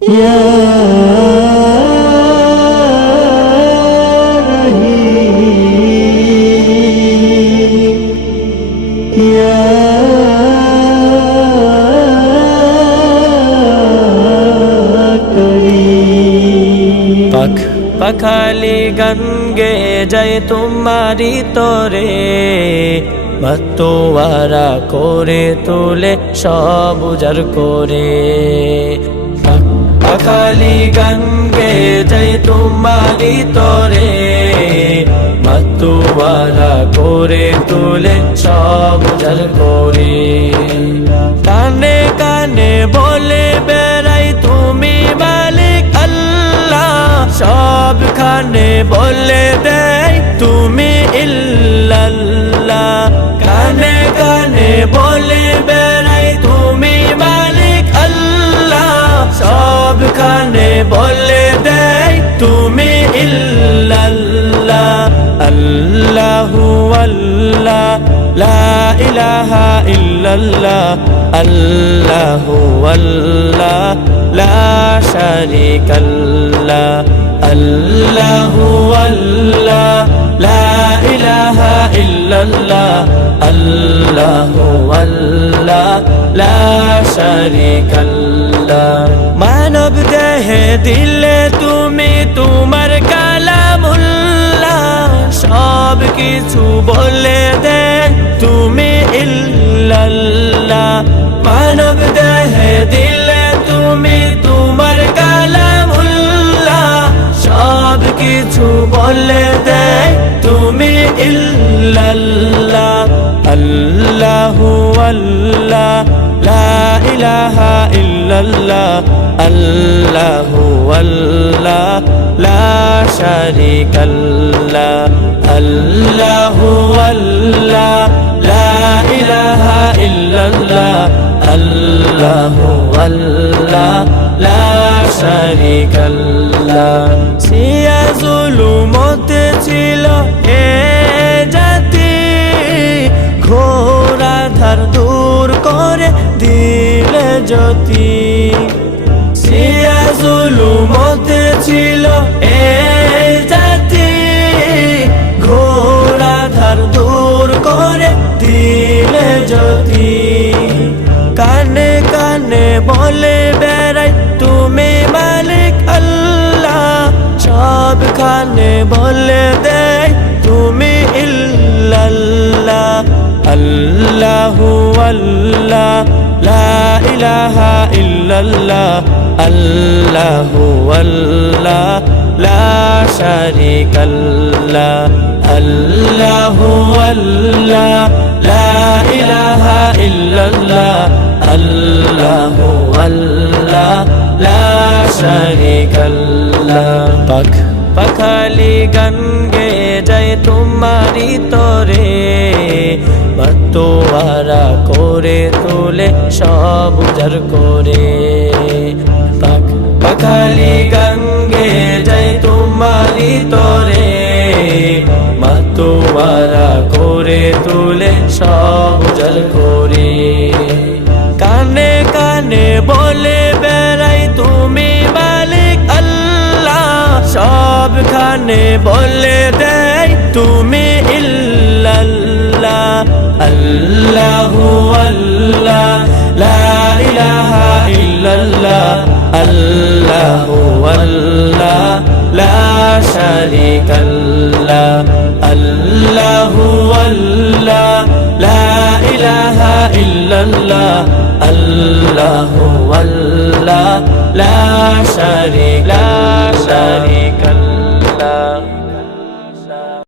পাখ পাখালি গান গে যায় তোমারি তরে মতোয়ারা করে তোলে সব উজার করে পাখালি গান গে যায় তোমারি তরে, মতোয়ারা করে তোলে সব উজার করে। কানে কানে বলে বেড়াই তুমি মালিক আল্লাহ, সবখানে বলে দেয় তুমি ইল্লাল্লাহ। কানে কানে বলে আল্লাহু আল্লাহ, লা ইলাহা ইল্লাল্লাহ, আল্লাহু আল্লাহ, লা শারিকাল্লাহ, আল্লাহু আল্লাহ, লা ইলাহা ইল্লাল্লাহ, আল্লাহু আল্লাহ, লা শারিকাল্লাহ। মানব দেহে দিলে তুমি তোমার কালামুল্লাহ সব কিছু বলে দে, তুমি ইল্লাল্লাহ। মানব দেহে দিলে তুমি তোমার কালামুল্লাহ। সব কিছু বলে দে, তুমি ইল্লাল্লাহ। আল্লাহু আল্লাহ, লা ইলাহা ইল্লাল্লাহ। আল্লাহু আল্লাহ। শারিকাল্লাহ আল্লাহু আল্লাহ আল্লাহু সিয়া জুলুমতে ছিল এ জাতি। ঘোর আধার দূর করে দিলে জ্যোতি। সিয়া জুলুমতে ছিল এ বলে বেড়াই, তুমি মালিক আল্লাহ। সবখানে বলে দেয়, তুমি ইল্লাল্লাহ। আল্লাহু আল্লাহ। লা ইলাহা ইল্লাল্লাহ। আল্লাহু আল্লাহ। লা শারিকাল্লাহ আল্লাহু আল্লাহ লা ইলাহা ইল্লাল্লাহ আল্লাহু আল্লাহ লা শারিকাল্লাহ পাখ পাখালি গান গে যায় তোমারি তরে মতোয়ারা করে তোলে সব উজার করে। পাখ পাখালি গান মতোয়ারা করে তোলে সব উজার করে। কানে কানে বলে বেড়াই তুমি মালিক আল্লাহ। সবখানে বলে দেয় তুমি ইল্লাল্লাহ। আল্লাহু আল্লাহ, লা ইলাহা ইল্লাল্লাহ। আল্লাহু আল্লাহ, লা শারিকাল্লাহ। আল্লাহু আল্লাহ লা ইলাহা ইল্লাল্লাহ আল্লাহু আল্লাহ লা শারিক লা শারিক